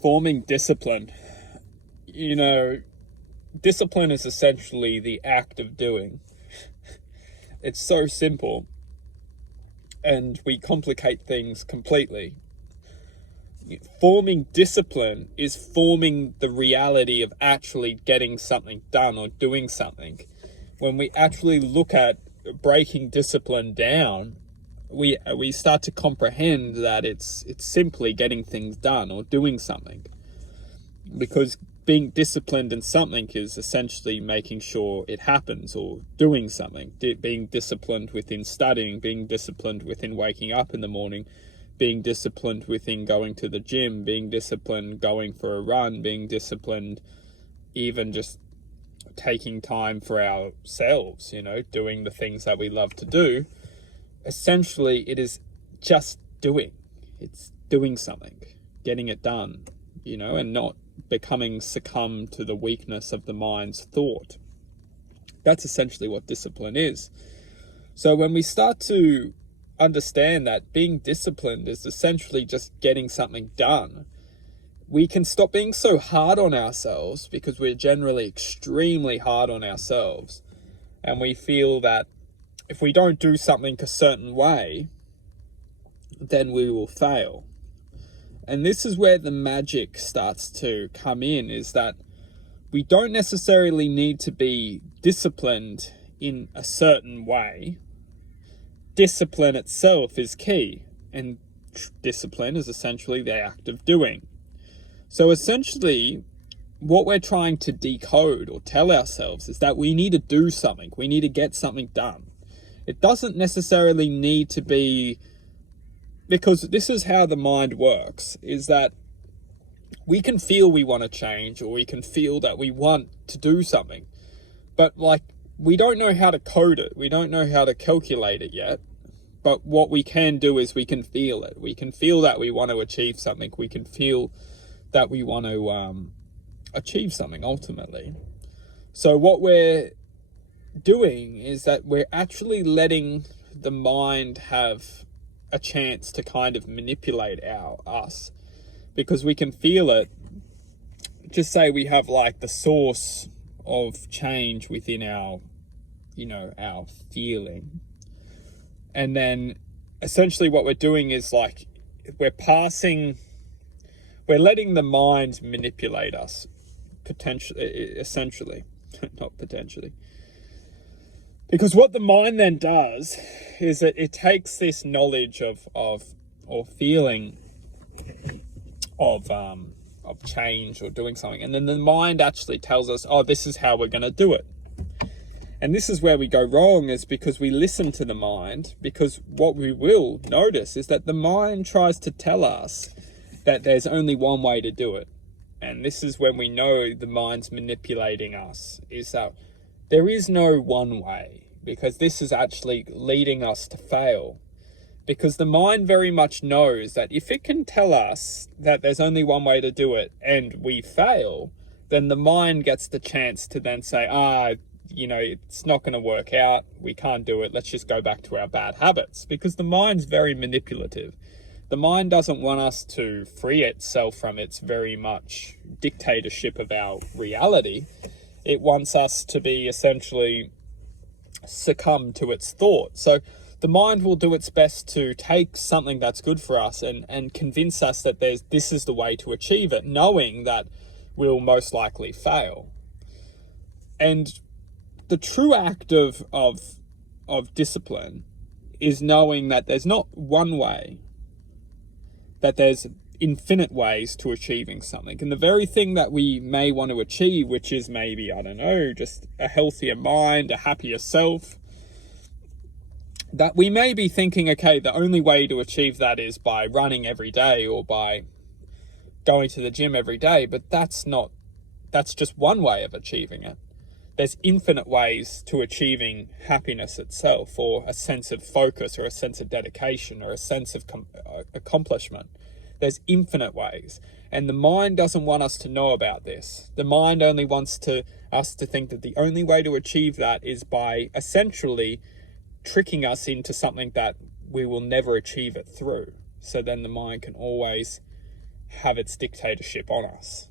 Forming discipline. Discipline is essentially the act of doing. It's so simple, and we complicate things completely. Forming discipline is forming the reality of actually getting something done or doing something. When we actually look at breaking discipline down, we start to comprehend that it's simply getting things done or doing something. Because being disciplined in something is essentially making sure it happens or doing something. Being disciplined within studying, being disciplined within waking up in the morning, being disciplined within going to the gym, being disciplined going for a run, being disciplined even just taking time for ourselves, doing the things that we love to do. Essentially, it is just doing. It's doing something, getting it done, and not succumb to the weakness of the mind's thought. That's essentially what discipline is. So when we start to understand that being disciplined is essentially just getting something done, we can stop being so hard on ourselves, because we're generally extremely hard on ourselves. And we feel that if we don't do something a certain way, then we will fail. And this is where the magic starts to come in, is that we don't necessarily need to be disciplined in a certain way. Discipline itself is key, and discipline is essentially the act of doing. So essentially, what we're trying to decode or tell ourselves is that we need to do something. We need to get something done. It doesn't necessarily need to be, because this is how the mind works, is that we can feel we want to change, or we can feel that we want to do something, but we don't know how to code it. We don't know how to calculate it yet. But what we can do is we can feel it. We can feel that we want to achieve something. We can feel that we want to achieve something ultimately. So what we're doing is that we're actually letting the mind have a chance to kind of manipulate us, because we can feel it. Just say we have the source of change within our feeling. And then essentially what we're doing is we're letting the mind manipulate us, essentially, not potentially. Because what the mind then does is that it takes this knowledge of or feeling of change or doing something, and then the mind actually tells us, oh, this is how we're going to do it. And this is where we go wrong, is because we listen to the mind, because what we will notice is that the mind tries to tell us that there's only one way to do it. And this is when we know the mind's manipulating us, is that there is no one way, because this is actually leading us to fail. Because the mind very much knows that if it can tell us that there's only one way to do it and we fail, then the mind gets the chance to then say, it's not going to work out, we can't do it, let's just go back to our bad habits. Because the mind's very manipulative. The mind doesn't want us to free itself from its very much dictatorship of our reality. It wants us to be essentially succumb to its thought. So the mind will do its best to take something that's good for us and convince us that this is the way to achieve it, knowing that we'll most likely fail. And the true act of discipline is knowing that there's not one way, that there's infinite ways to achieving something. And the very thing that we may want to achieve, which is maybe, just a healthier mind, a happier self, that we may be thinking, okay, the only way to achieve that is by running every day or by going to the gym every day. But that's just one way of achieving it. There's infinite ways to achieving happiness itself, or a sense of focus, or a sense of dedication, or a sense of accomplishment. There's infinite ways. And the mind doesn't want us to know about this. The mind only wants us to think that the only way to achieve that is by essentially tricking us into something that we will never achieve it through. So then the mind can always have its dictatorship on us.